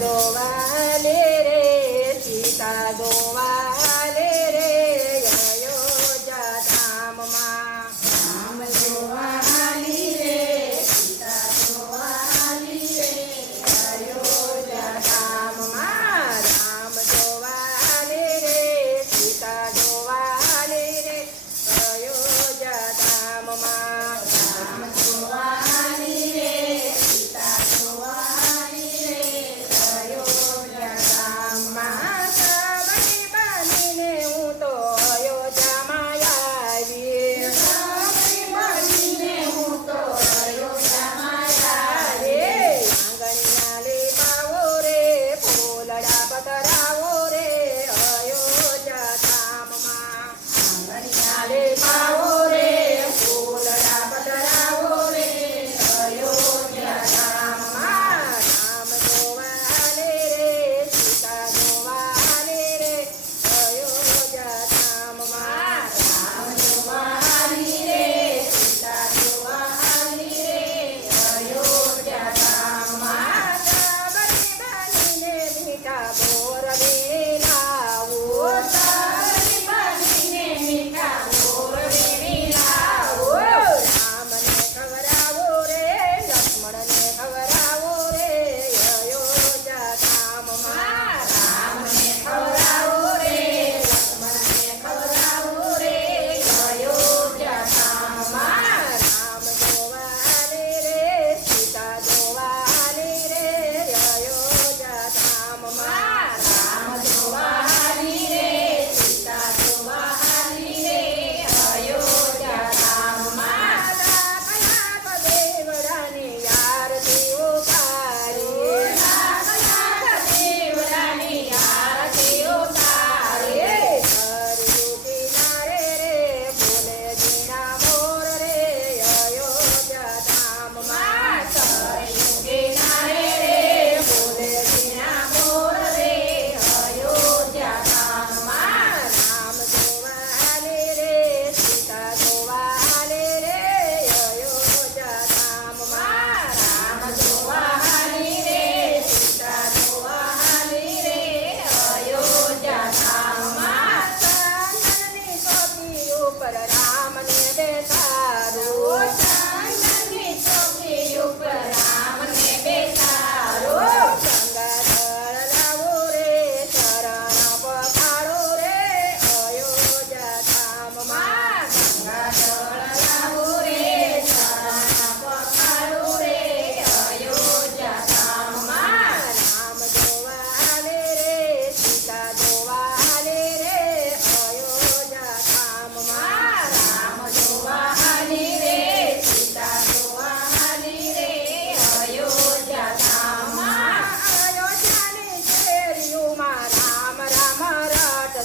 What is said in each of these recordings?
难道？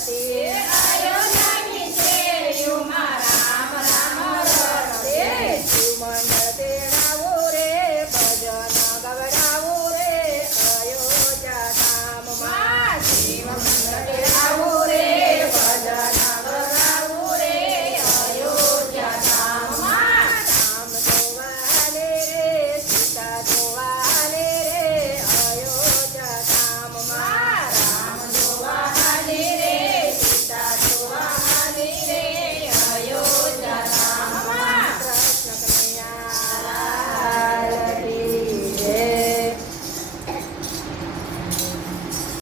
Cheiro.